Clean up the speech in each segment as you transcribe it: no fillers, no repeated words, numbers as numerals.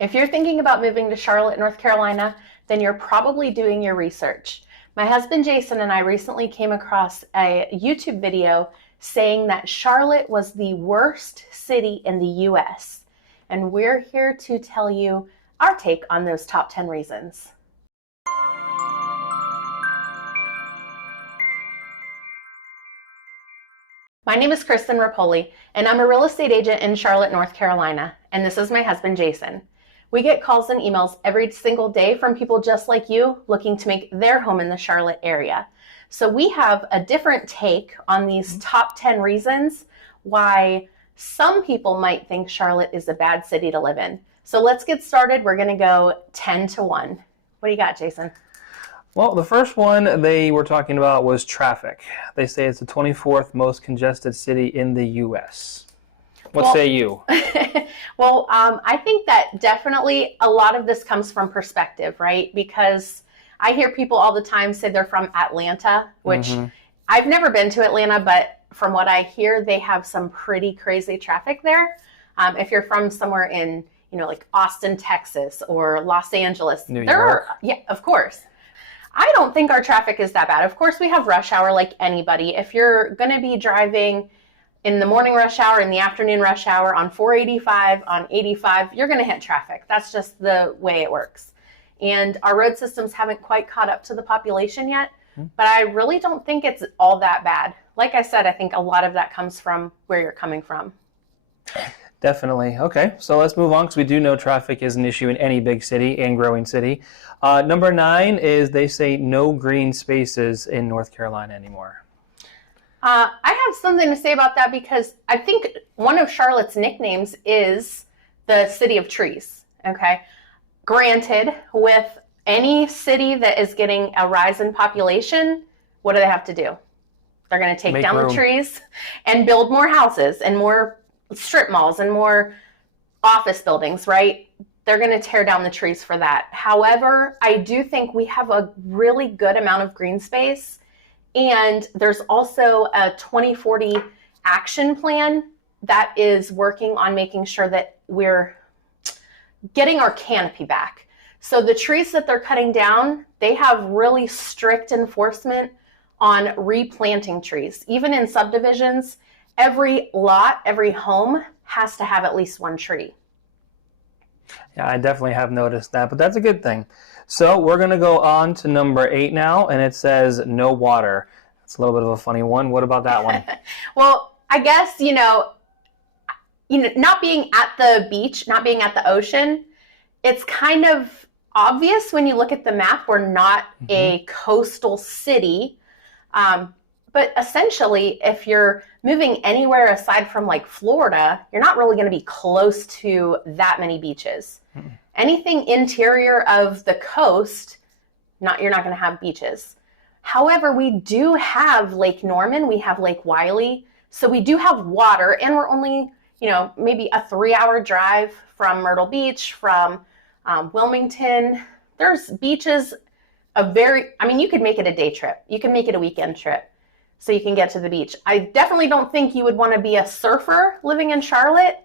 If you're thinking about moving to Charlotte, North Carolina, then you're probably doing your research. My husband Jason and I recently came across a YouTube video saying that Charlotte was the worst city in the US. And we're here to tell you our take on those top 10 reasons. My name is Christen.RIPOLI, and I'm a real estate agent in Charlotte, North Carolina, and this is my husband, Jason. We get calls and emails every single day from people just like you looking to make their home in the Charlotte area. So we have a different take on these top 10 reasons why some people might think Charlotte is a bad city to live in. So let's get started. We're going to go 10 to 1. What do you got, Jason? Well, the first one they were talking about was traffic. They say it's the 24th most congested city in the U.S. What say you? Well, I think that definitely a lot of this comes from perspective, right? Because I hear people all the time say they're from Atlanta, which I've never been to Atlanta, but from what I hear, they have some pretty crazy traffic there. If you're from somewhere in, like Austin, Texas, or Los Angeles, New York. Yeah, of course. I don't think our traffic is that bad. Of course, we have rush hour like anybody. If you're going to be driving in the morning rush hour, in the afternoon rush hour, on 485, on 85, you're going to hit traffic. That's just the way it works. And our road systems haven't quite caught up to the population yet, but I really don't think it's all that bad. Like I said, I think a lot of that comes from where you're coming from. Definitely. Okay, so let's move on because we do know traffic is an issue in any big city and growing city. Number 9 is they say no green spaces in North Carolina anymore. I have something to say about that because I think one of Charlotte's nicknames is the city of trees, okay? Granted, with any city that is getting a rise in population, what do they have to do? They're going to take down the trees and build more houses and more strip malls and more office buildings, right? They're going to tear down the trees for that. However, I do think we have a really good amount of green space. And there's also a 2040 action plan that is working on making sure that we're getting our canopy back. So the trees that they're cutting down, they have really strict enforcement on replanting trees. Even in subdivisions, every lot, every home has to have at least one tree. Yeah, I definitely have noticed that, but that's a good thing. So we're going to go on to number 8 now, and it says no water. It's a little bit of a funny one. What about that one? Well, I guess, not being at the beach, not being at the ocean, it's kind of obvious when you look at the map. We're not a coastal city. But essentially, if you're moving anywhere aside from like Florida, you're not really going to be close to that many beaches. Anything interior of the coast, you're not going to have beaches. However, we do have Lake Norman, we have Lake Wylie, so we do have water, and we're only, maybe a 3-hour drive from Myrtle Beach, from Wilmington. There's beaches you could make it a day trip. You can make it a weekend trip so you can get to the beach. I definitely don't think you would want to be a surfer living in Charlotte,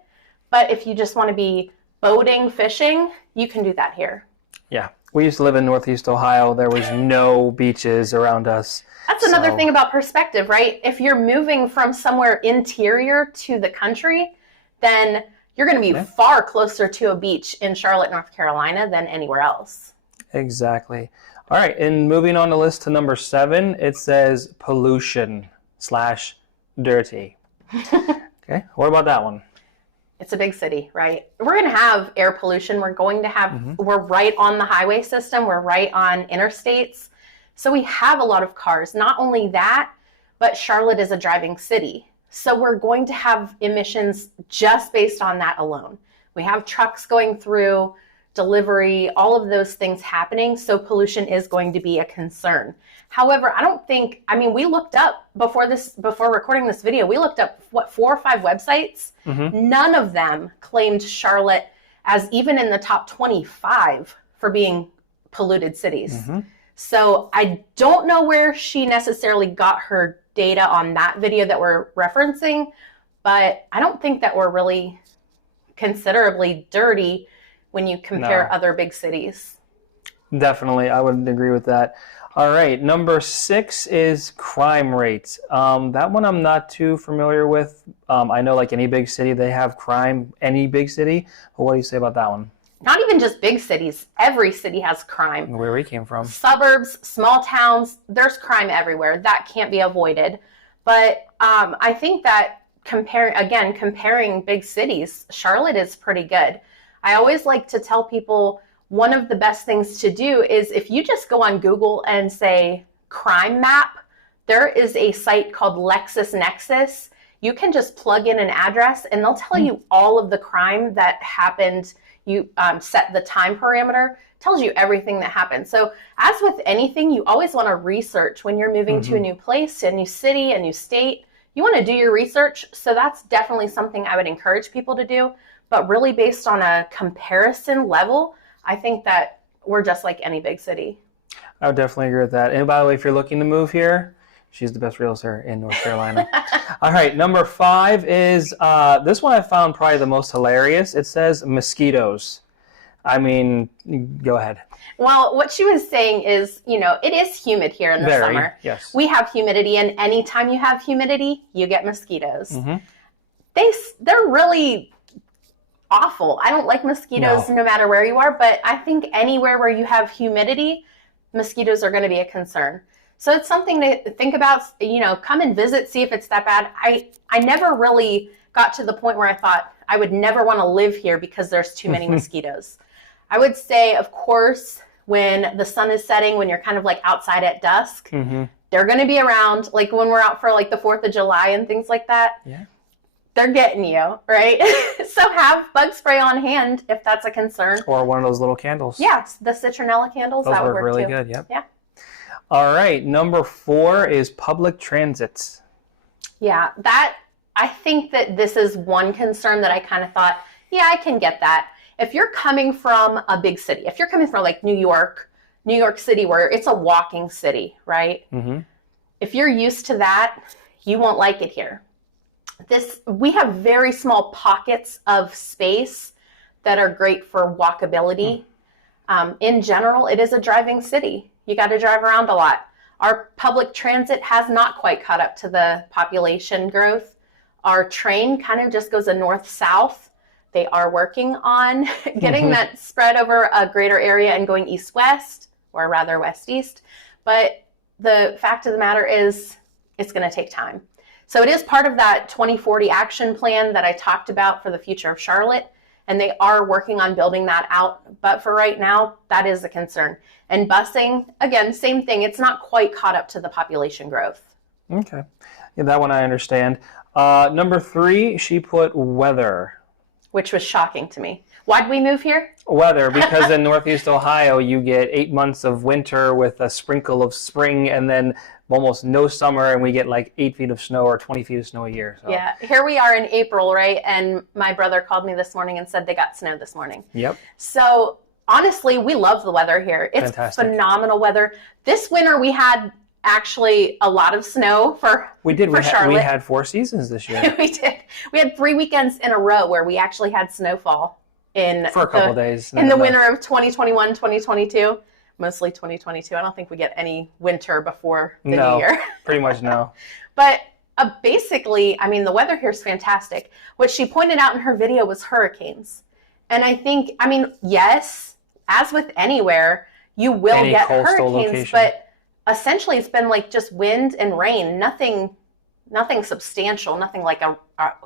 but if you just want to be boating, fishing, you can do that here. Yeah. We used to live in Northeast Ohio. There was no beaches around us. That's another thing about perspective, right? If you're moving from somewhere interior to the country, then you're going to be far closer to a beach in Charlotte, North Carolina than anywhere else. Exactly. All right, and moving on the list to number 7, it says pollution/dirty. Okay, what about that one? It's a big city, right? We're going to have air pollution. We're going to have, we're right on the highway system. We're right on interstates. So we have a lot of cars. Not only that, but Charlotte is a driving city. So we're going to have emissions just based on that alone. We have trucks going through, delivery, all of those things happening. So pollution is going to be a concern. However, we looked up before recording this video, we looked up 4 or 5 websites. None of them claimed Charlotte as even in the top 25 for being polluted cities. So I don't know where she necessarily got her data on that video that we're referencing, but I don't think that we're really considerably dirty when you compare other big cities. Definitely, I would agree with that. All right, number 6 is crime rates. That one I'm not too familiar with. I know like any big city, they have crime, any big city. But what do you say about that one? Not even just big cities. Every city has crime. Where we came from. Suburbs, small towns, there's crime everywhere. That can't be avoided. But I think that comparing big cities, Charlotte is pretty good. I always like to tell people one of the best things to do is if you just go on Google and say crime map, there is a site called LexisNexis. You can just plug in an address and they'll tell you all of the crime that happened. You set the time parameter, tells you everything that happened. So as with anything, you always want to research when you're moving to a new place, a new city, a new state. You want to do your research. So that's definitely something I would encourage people to do. But really based on a comparison level, I think that we're just like any big city. I would definitely agree with that. And by the way, if you're looking to move here, she's the best realtor in North Carolina. All right, number 5 is, this one I found probably the most hilarious. It says mosquitoes. I mean, go ahead. Well, what she was saying is, it is humid here in the summer. Yes. We have humidity, and anytime you have humidity, you get mosquitoes. Mm-hmm. They're really awful. I don't like mosquitoes no matter where you are, but I think anywhere where you have humidity, mosquitoes are going to be a concern. So it's something to think about, come and visit, see if it's that bad. I never really got to the point where I thought I would never want to live here because there's too many mosquitoes. I would say, of course, when the sun is setting, when you're kind of like outside at dusk, they're going to be around, like when we're out for like the 4th of July and things like that. Yeah. They're getting you, right? So have bug spray on hand if that's a concern. Or one of those little candles. Yes, the citronella candles. Those that would work work really too. good, yep. Yeah. All right, number 4 is public transits. Yeah, I think that this is one concern that I kind of thought, yeah, I can get that. If you're coming from a big city, if you're coming from like New York City, where it's a walking city, right? Mm-hmm. If you're used to that, you won't like it here. We have very small pockets of space that are great for walkability. In general, it is a driving city. You got to drive around a lot. Our public transit has not quite caught up to the population growth. Our train kind of just goes a north-south. They are working on getting that spread over a greater area and going east-west, or rather west-east. But the fact of the matter is it's going to take time. So it is part of that 2040 action plan that I talked about for the future of Charlotte, and they are working on building that out. But for right now, that is a concern. And busing, again, same thing. It's not quite caught up to the population growth. Okay. Yeah, that one I understand. Number 3, she put weather. Which was shocking to me. Why'd we move here? Weather, because in Northeast Ohio, you get 8 months of winter with a sprinkle of spring and then almost no summer, and we get like 8 feet of snow or 20 feet of snow a year. So. Yeah, here we are in April, right? And my brother called me this morning and said they got snow this morning. Yep. So honestly, we love the weather here. It's fantastic. Phenomenal weather. This winter we had actually a lot of snow for Charlotte. We had 4 seasons this year. We did. We had 3 weekends in a row where we actually had snowfall for a couple days in the winter of 2021, 2022. Mostly 2022. I don't think we get any winter before the new year. Pretty much no. But basically, I mean, the weather here is fantastic. What she pointed out in her video was hurricanes. And I think, yes, as with anywhere, you will get hurricanes, location. But essentially it's been like just wind and rain, nothing substantial, nothing like a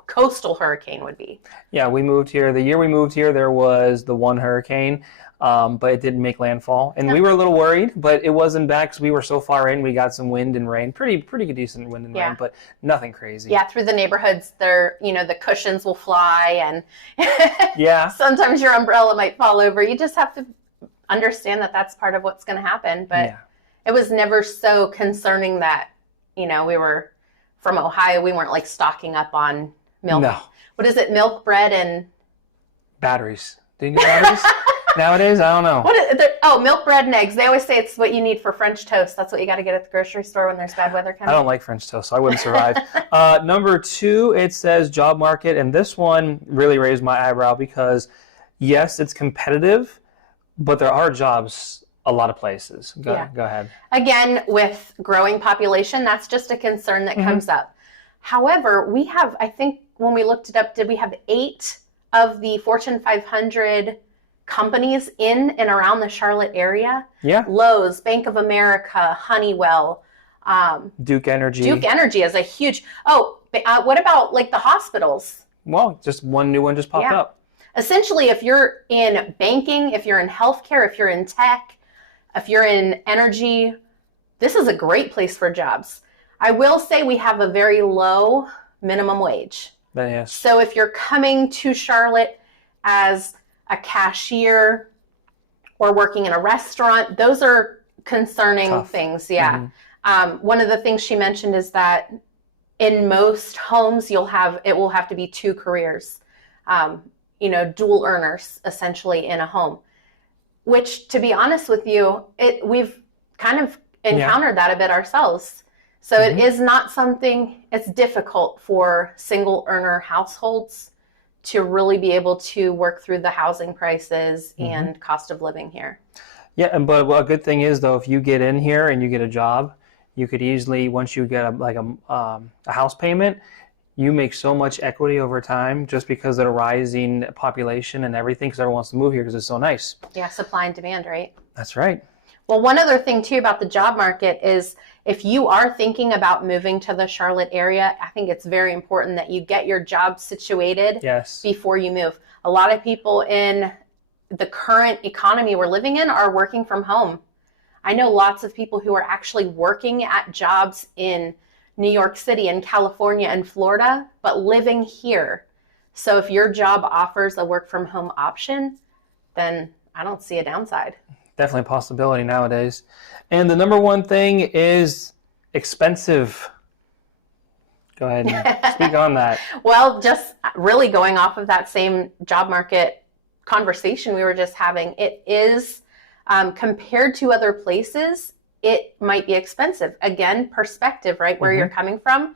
coastal hurricane would be. Yeah, we moved here. The year we moved here, there was the one hurricane, but it didn't make landfall. And we were a little worried, but it wasn't bad because we were so far in. We got some wind and rain, pretty decent wind and rain, but nothing crazy. Yeah, through the neighborhoods, the cushions will fly, and yeah, sometimes your umbrella might fall over. You just have to understand that that's part of what's going to happen. But it was never so concerning that, we were from Ohio. We weren't like stocking up on milk. No. What is it? Milk, bread, and batteries. Do you need batteries? Nowadays, I don't know. Milk, bread, and eggs. They always say it's what you need for French toast. That's what you got to get at the grocery store when there's bad weather coming. I don't like French toast, so I wouldn't survive. Number 2, it says job market, and this one really raised my eyebrow because yes, it's competitive, but there are jobs a lot of places. Go ahead. Again, with growing population, that's just a concern that comes up. However, we have, I think when we looked it up, did we have 8 of the Fortune 500 companies in and around the Charlotte area? Yeah. Lowe's, Bank of America, Honeywell, Duke Energy. Duke Energy is a huge, what about like the hospitals? Well, just one new one just popped up. Essentially, if you're in banking, if you're in healthcare, if you're in tech, if you're in energy, this is a great place for jobs. I will say we have a very low minimum wage. Yes. So if you're coming to Charlotte as a cashier or working in a restaurant, those are concerning things. Yeah. One of the things she mentioned is that in most homes, it will have to be 2 careers, dual earners essentially in a home, which, to be honest with you, we've kind of encountered that a bit ourselves. So it is not something, it's difficult for single earner households to really be able to work through the housing prices and cost of living here. Yeah, but a good thing is, though, if you get in here and you get a job, you could easily, once you get a house payment, you make so much equity over time just because of the rising population and everything, because everyone wants to move here because it's so nice. Yeah, supply and demand, right? That's right. Well, one other thing, too, about the job market is if you are thinking about moving to the Charlotte area, I think it's very important that you get your job situated before you move. A lot of people in the current economy we're living in are working from home. I know lots of people who are actually working at jobs in New York City and California and Florida, but living here. So if your job offers a work from home option, then I don't see a downside. Definitely a possibility nowadays. And the number one thing is expensive. Go ahead and speak on that. Well, just really going off of that same job market conversation we were just having, it is compared to other places, it might be expensive. Again, perspective, right? Where you're coming from.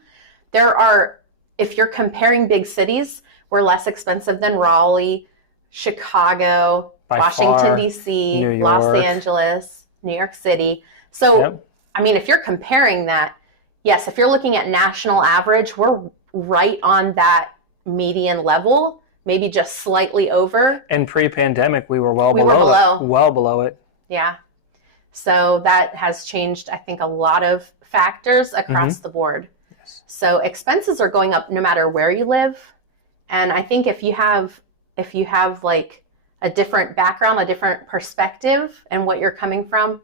If you're comparing big cities, we're less expensive than Raleigh, Chicago, Washington, D.C., Los Angeles, New York City. So, I mean, if you're comparing that, yes, if you're looking at national average, we're right on that median level, maybe just slightly over. And pre-pandemic, we were well below it. Yeah. So that has changed, I think, a lot of factors across the board. Yes. So expenses are going up no matter where you live. And I think if you have like a different background, a different perspective and what you're coming from,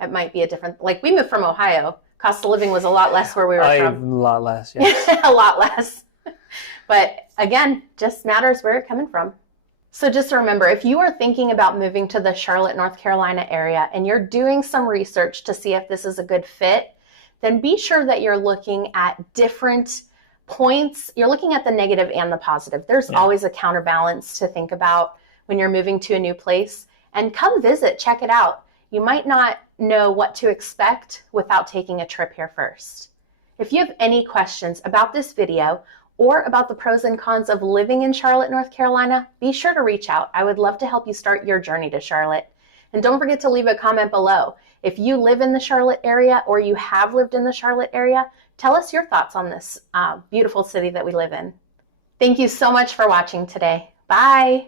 it might be a different, like we moved from Ohio. Cost of living was a lot less where we were from. A lot less, yes. A lot less. But again, just matters where you're coming from. So just remember, if you are thinking about moving to the Charlotte, North Carolina area and you're doing some research to see if this is a good fit, then be sure that you're looking at different points. You're looking at the negative and the positive. There's always a counterbalance to think about when you're moving to a new place. And come visit, check it out. You might not know what to expect without taking a trip here first. If you have any questions about this video or about the pros and cons of living in Charlotte, North Carolina, be sure to reach out. I would love to help you start your journey to Charlotte. And don't forget to leave a comment below. If you live in the Charlotte area or you have lived in the Charlotte area, tell us your thoughts on this beautiful city that we live in. Thank you so much for watching today. Bye.